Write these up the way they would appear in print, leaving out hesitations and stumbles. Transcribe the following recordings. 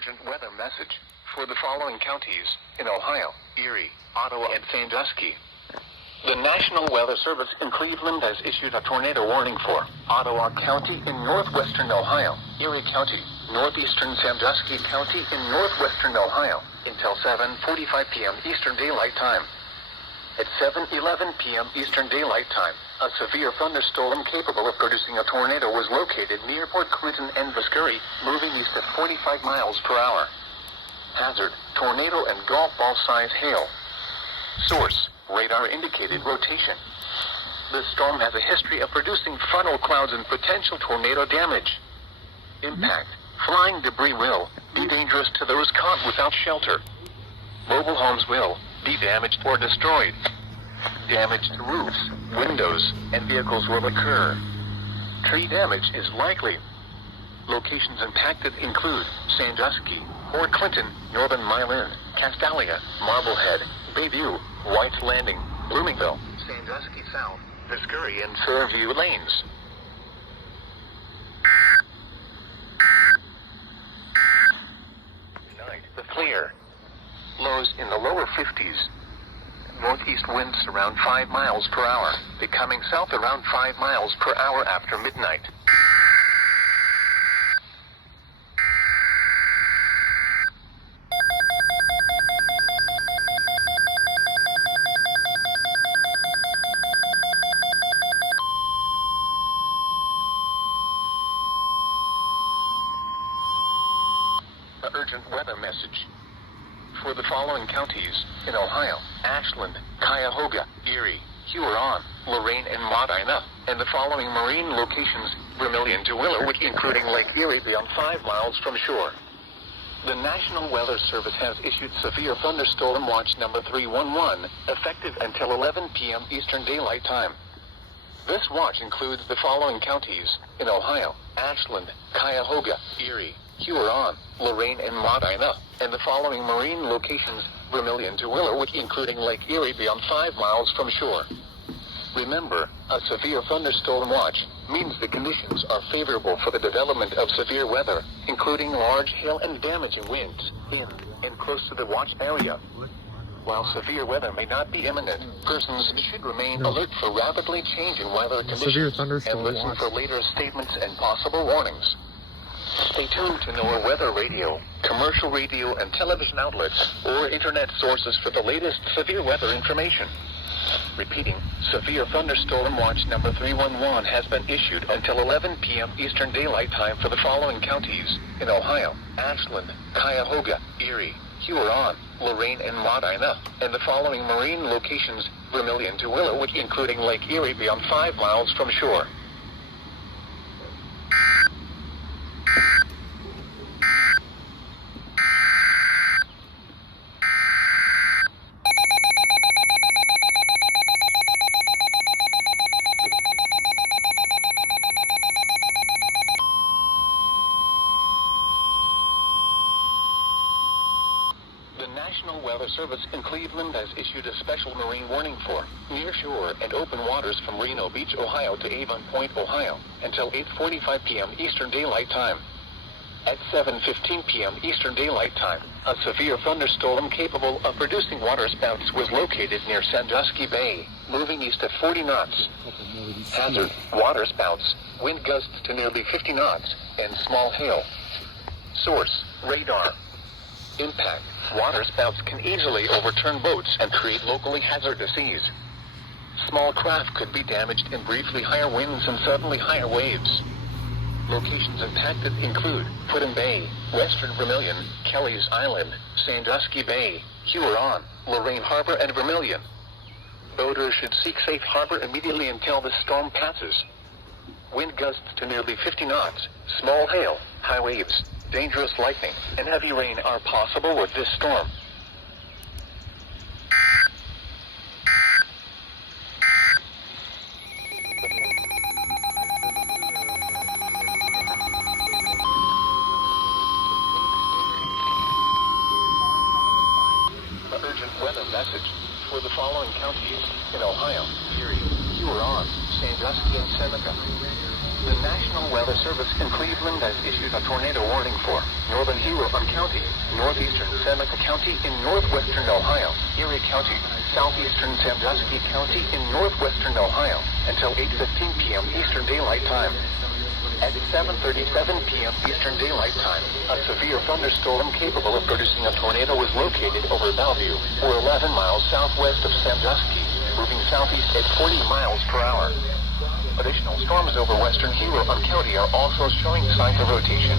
urgent weather message for the following counties in Ohio, Erie, Ottawa, and Sandusky. The National Weather Service in Cleveland has issued a tornado warning for Ottawa County in northwestern Ohio, Erie County, northeastern Sandusky County in northwestern Ohio, until 7:45 p.m. Eastern Daylight Time. At 7:11 p.m. Eastern Daylight Time, a severe thunderstorm capable of producing a tornado was located near Port Clinton and Viscuri, moving east at 45 miles per hour. Hazard, tornado and golf ball size hail. Source, radar indicated rotation. The storm has a history of producing funnel clouds and potential tornado damage. Impact, flying debris will be dangerous to those caught without shelter. Mobile homes will be damaged or destroyed. Damage to roofs, windows, and vehicles will occur. Tree damage is likely. Locations impacted include Sandusky, Port Clinton, Northern Milan, Castalia, Marblehead, Bayview, White's Landing, Bloomingville, Sandusky South, Viscuri, and Fairview Lanes. Tonight, the clear. Lows in the lower 50s. Northeast winds around 5 miles per hour, becoming south around 5 miles per hour after midnight. An urgent weather message for the following counties in Ohio: Ashland, Cuyahoga, Erie, Huron, Lorain, and Modena, and the following marine locations: Vermilion to Willowwood, including Lake Erie beyond 5 miles from shore. The National Weather Service has issued severe thunderstorm watch number 311, effective until 11 p.m. Eastern Daylight Time. This watch includes the following counties in Ohio: Ashland, Cuyahoga, Erie, Huron, Lorain, and Modena, and the following marine locations: Vermilion to Willowwood, including Lake Erie beyond 5 miles from shore. Remember, a severe thunderstorm watch means the conditions are favorable for the development of severe weather, including large hail and damaging winds in and close to the watch area. While severe weather may not be imminent, persons should remain alert for rapidly changing weather conditions and listen for later statements and possible warnings. Stay tuned to NOAA Weather Radio, commercial radio and television outlets, or internet sources for the latest severe weather information. Repeating, severe thunderstorm watch number 311 has been issued until 11 p.m. Eastern Daylight Time for the following counties in Ohio: Ashland, Cuyahoga, Erie, Huron, Lorain, and Modena, and the following marine locations: Vermilion to Willowwood, including Lake Erie beyond 5 miles from shore. The National Weather Service in Cleveland has issued a special marine warning for near-shore and open waters from Reno Beach, Ohio to Avon Point, Ohio, until 8:45 p.m. Eastern Daylight Time. At 7:15 p.m. Eastern Daylight Time, a severe thunderstorm capable of producing waterspouts was located near Sandusky Bay, moving east at 40 knots. Hazard, waterspouts, wind gusts to nearly 50 knots, and small hail. Source, radar. Impact, waterspouts can easily overturn boats and create locally hazardous seas. Small craft could be damaged in briefly higher winds and suddenly higher waves. Locations impacted include Put-in Bay, Western Vermilion, Kelly's Island, Sandusky Bay, Huron, Lorain Harbor, and Vermilion. Boaters should seek safe harbor immediately until the storm passes. Wind gusts to nearly 50 knots, small hail, high waves, dangerous lightning, and heavy rain are possible with this storm. Urgent weather message for the following counties in Ohio: Erie, Huron, Sandusky, and Seneca. The National Weather Service in Cleveland has issued a tornado warning for northern Huron County, northeastern Seneca County in northwestern Ohio, Erie County, southeastern Sandusky County in northwestern Ohio, until 8:15 p.m. Eastern Daylight Time. At 7:37 p.m. Eastern Daylight Time, a severe thunderstorm capable of producing a tornado was located over Bellevue, or 11 miles southwest of Sandusky, moving southeast at 40 miles per hour. Additional storms over western Huron County are also showing signs of rotation.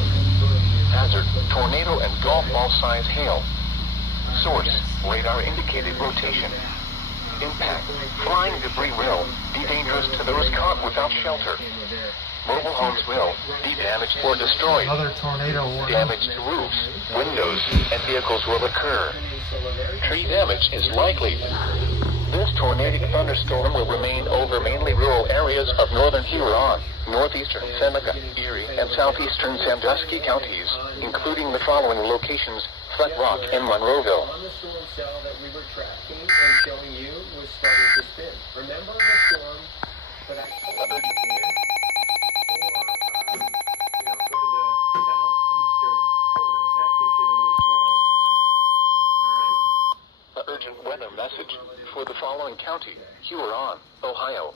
Hazard: tornado and golf ball size hail. Source: radar indicated rotation. Impact: flying debris will be dangerous to those caught without shelter. Mobile homes will be damaged or destroyed. Another tornado warning. Damage to roofs, windows, and vehicles will occur. Tree damage is likely. This tornadic thunderstorm will remain over mainly rural areas of northern Huron, northeastern Seneca, Erie, and southeastern Sandusky counties, including the following locations: Flat Rock and Monroeville. On the storm cell that we were tracking and showing you was starting to spin. Remember the storm, but I told you can, or, go to the southeastern corner. That gives you the most raw. All right? An urgent weather message for the following county: Huron, Ohio.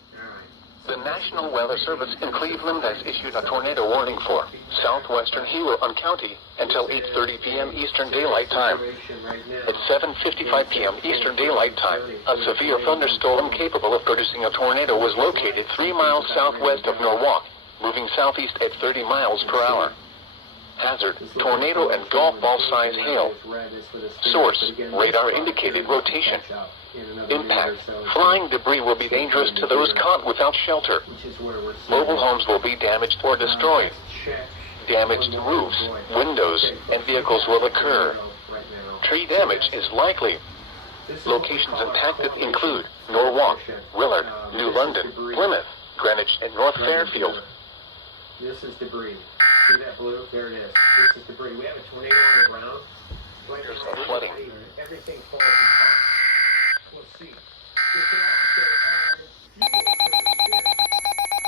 The National Weather Service in Cleveland has issued a tornado warning for southwestern Huron County until 8:30 p.m. Eastern Daylight Time. At 7:55 p.m. Eastern Daylight Time, a severe thunderstorm capable of producing a tornado was located 3 miles southwest of Norwalk, moving southeast at 30 miles per hour. Hazard: tornado and golf ball size hail. Source: radar indicated rotation. Impact: flying debris will be dangerous to those caught without shelter. Mobile homes will be damaged or destroyed. Damage to roofs, windows, and vehicles will occur. Tree damage is likely. Locations impacted include Norwalk, Willard, New London, Plymouth, Greenwich, and North Fairfield. This is debris. See that blue? There it is. This is debris. We have a tornado on the ground. There's no flooding. Everything falls apart. Let's see. We can also add fuel for the spin.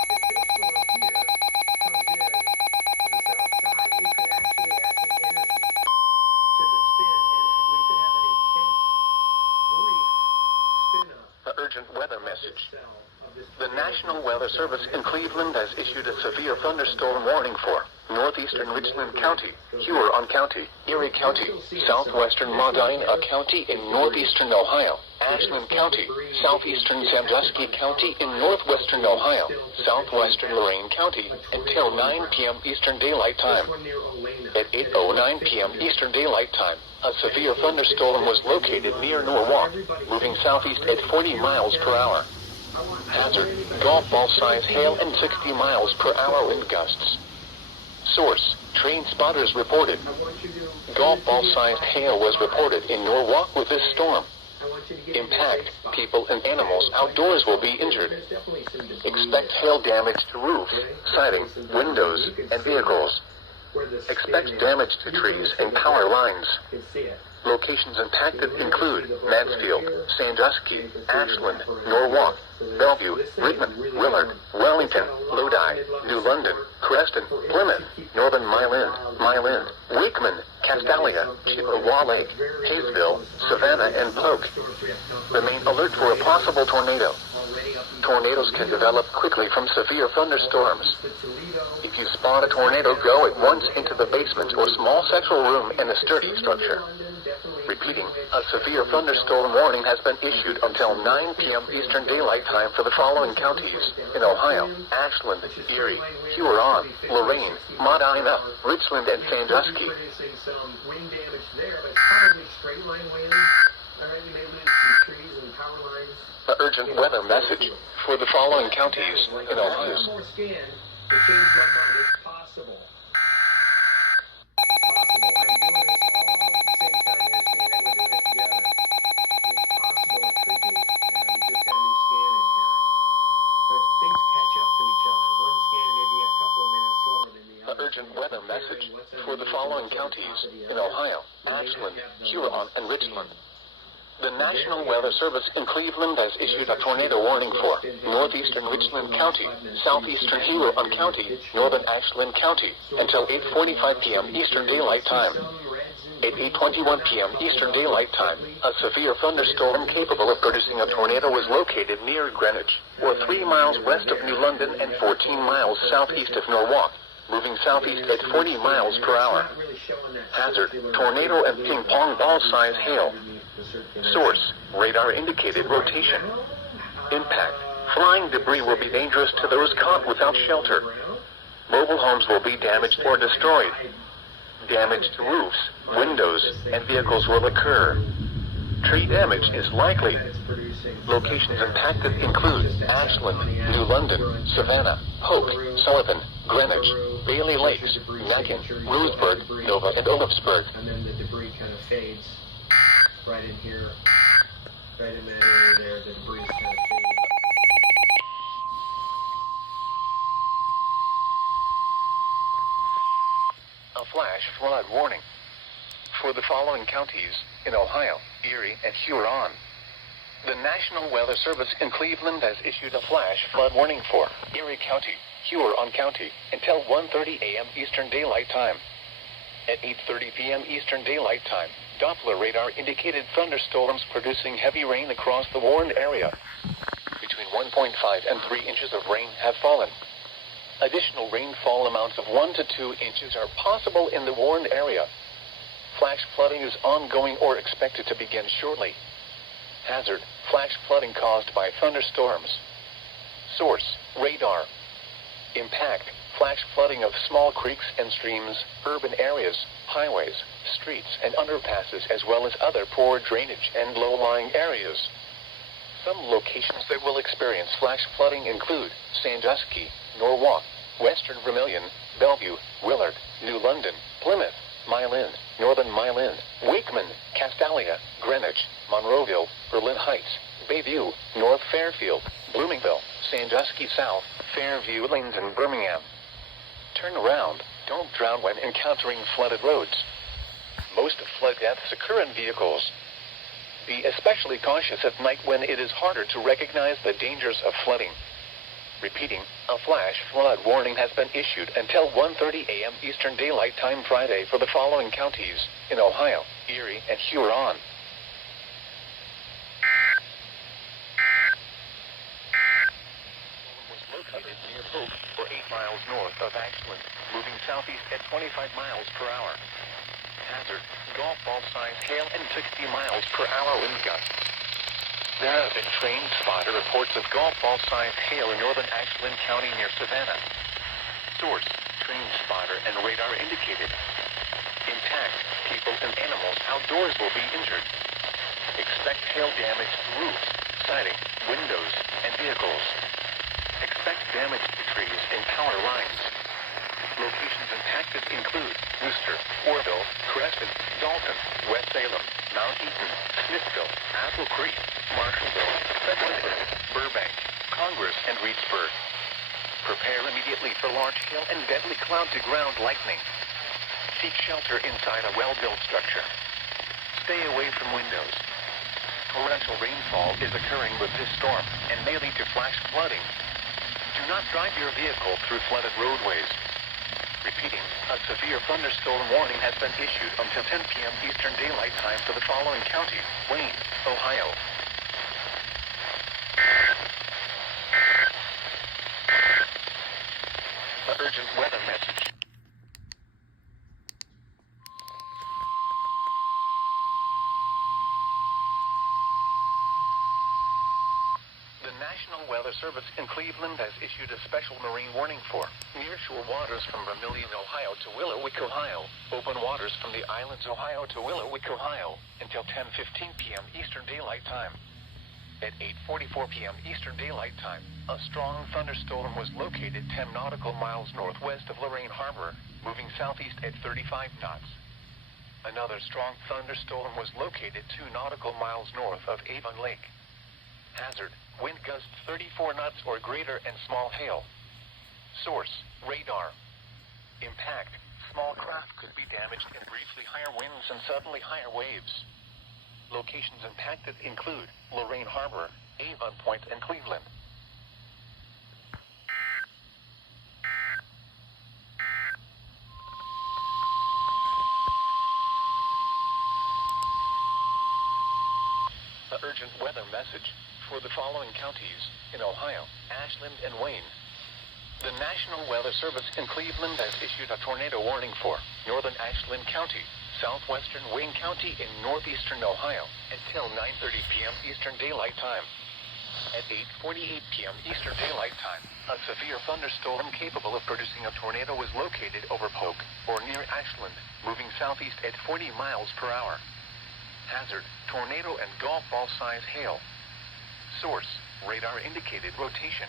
If this storm here comes in to the south side, it could actually add some energy to the spin, and we could have an intense, brief spin up. An urgent weather message. Of this The National Weather Service in Cleveland has issued a severe thunderstorm warning for northeastern Richland County, Huron County, Erie County, southwestern Medina County in northeastern Ohio, Ashland County, southeastern Sandusky County in northwestern Ohio, southwestern Lorain County until 9 p.m. Eastern Daylight Time. At 8:09 p.m. Eastern Daylight Time, a severe thunderstorm was located near Norwalk, moving southeast at 40 miles per hour. Hazard: golf ball size hail and 60 miles per hour wind gusts. Source: train spotters reported. Golf ball sized hail was reported in Norwalk with this storm. Impact: people and animals outdoors will be injured. Expect hail damage to roofs, siding, windows, and vehicles. Expect damage to trees and power lines. Locations impacted include Mansfield, Sandusky, Ashland, Norwalk, Bellevue, Richmond, Willard, Wellington, Lodi, New London, Creston, Plymouth, Northern Milan, Wakeman, Castalia, Chippewa Lake, Hayesville, Savannah, and Polk. Remain alert for a possible tornado. Tornadoes can develop quickly from severe thunderstorms. If you spot a tornado, go at once into the basement or small central room in a sturdy structure. Repeating, a severe thunderstorm warning has been issued until 9 p.m. Eastern Daylight Time for the following counties in Ohio: Ashland, Erie, Huron, Lorain, Medina, Richland, and Sandusky. Some wind damage there, but probably straight line winds. All right, you may lose some trees and power lines. An urgent weather message for the following counties in Ohio. One more scan to change my mind. It's possible. Possible. I'm doing this all at the same time you're seeing it. We're doing it together. It's possible it could be. We just got a new scan in here. But things catch up to each other. One scan may be a couple of minutes slower than the An other. urgent weather message for the following counties in Ohio: Ashland, Huron, and Richland. The National Weather Service in Cleveland has issued a tornado warning for northeastern Richland County, southeastern Huron County, northern Ashland County, until 8:45 p.m. Eastern Daylight Time. At 8:21 p.m. Eastern Daylight Time, a severe thunderstorm capable of producing a tornado was located near Greenwich, or 3 miles west of New London and 14 miles southeast of Norwalk, moving southeast at 40 miles per hour. Hazard, tornado and ping pong ball size hail. Source, radar indicated rotation. Impact, flying debris will be dangerous to those caught without shelter. Mobile homes will be damaged or destroyed. Damage to roofs, windows, and vehicles will occur. Tree damage is likely. Locations impacted include Ashland, New London, Savannah, Hope, Sullivan, Greenwich, Bailey Lakes, Macon, Lewisburg, Nova, and Olafsburg. And then the debris kind of fades right in here, right in that area there. The debris is kind of fading. A flash flood warning for the following counties in Ohio, Erie, and Huron. The National Weather Service in Cleveland has issued a flash flood warning for Erie County, Huron County, until 1:30 a.m. Eastern Daylight Time. At 8:30 p.m. Eastern Daylight Time, Doppler radar indicated thunderstorms producing heavy rain across the warned area. Between 1.5 and 3 inches of rain have fallen. Additional rainfall amounts of 1 to 2 inches are possible in the warned area. Flash flooding is ongoing or expected to begin shortly. Hazard, flash flooding caused by thunderstorms. Source, radar. Impact, flash flooding of small creeks and streams, urban areas, highways, streets, and underpasses, as well as other poor drainage and low-lying areas. Some locations that will experience flash flooding include Sandusky, Norwalk, Western Vermilion, Bellevue, Willard, New London, Plymouth, Milan, Northern Milan, Wakeman, Castalia, Greenwich, Monroeville, Berlin Heights, Bayview, North Fairfield, Bloomingville, Sandusky South, Fairview Lanes, and Birmingham. Turn around. Don't drown when encountering flooded roads. Most flood deaths occur in vehicles. Be especially cautious at night when it is harder to recognize the dangers of flooding. Repeating, a flash flood warning has been issued until 1:30 a.m. Eastern Daylight Time Friday for the following counties in Ohio, Erie, and Huron. Was located near Hope, or 8 miles north of Ashland, moving southeast at 25 miles per hour. Hazard, golf ball size hail and 60 miles per hour wind gusts. There have been train spotter reports of golf ball size hail in northern Ashland County near Savannah. Source, train spotter and radar indicated. Impact, people and animals outdoors will be injured. Expect hail damage to roofs, siding, windows, and vehicles. Expect damage to trees and power lines. Locations impacted include Worcester, Orville, Creston, Dalton, West Salem, Mount Eaton, Smithville, Apple Creek, Marshallville, Fenton, Burbank, Congress, and Reedsburg. Prepare immediately for large hail and deadly cloud-to-ground lightning. Seek shelter inside a well-built structure. Stay away from windows. Torrential rainfall is occurring with this storm and may lead to flash flooding. Do not drive your vehicle through flooded roadways. Repeating, a severe thunderstorm warning has been issued until 10 p.m. Eastern Daylight Time for the following county, Wayne, Ohio. An urgent weather message. The National Weather Service in Cleveland has issued a special marine warning for nearshore waters from Vermilion, Ohio to Willowick, Ohio, open waters from the Islands, Ohio to Willowick, Ohio, until 10:15 p.m. Eastern Daylight Time. At 8:44 p.m. Eastern Daylight Time, a strong thunderstorm was located 10 nautical miles northwest of Lorraine Harbor, moving southeast at 35 knots. Another strong thunderstorm was located 2 nautical miles north of Avon Lake. Hazard, wind gusts 34 knots or greater and small hail. Source, radar. Impact, small craft could be damaged in briefly higher winds and suddenly higher waves. Locations impacted include Lorraine Harbor, Avon Point, and Cleveland. The urgent weather message for the following counties in Ohio, Ashland, and Wayne. The National Weather Service in Cleveland has issued a tornado warning for northern Ashland County, southwestern Wayne County, in northeastern Ohio until 9:30 p.m. Eastern Daylight Time. At 8:48 p.m. Eastern Daylight Time, a severe thunderstorm capable of producing a tornado was located over Polk or near Ashland, moving southeast at 40 miles per hour. Hazard, tornado and golf ball size hail. Source, radar indicated rotation.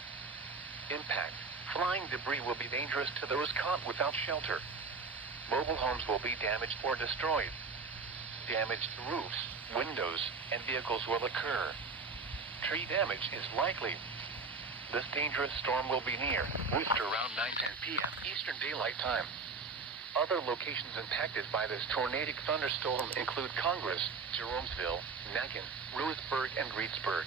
Impact, flying debris will be dangerous to those caught without shelter. Mobile homes will be damaged or destroyed. Damaged roofs, windows, and vehicles will occur. Tree damage is likely. This dangerous storm will be near, with around 9:10 p.m. Eastern Daylight Time. Other locations impacted by this tornadic thunderstorm include Congress, Jeromesville, Nackin, Roseburg, and Reedsburg.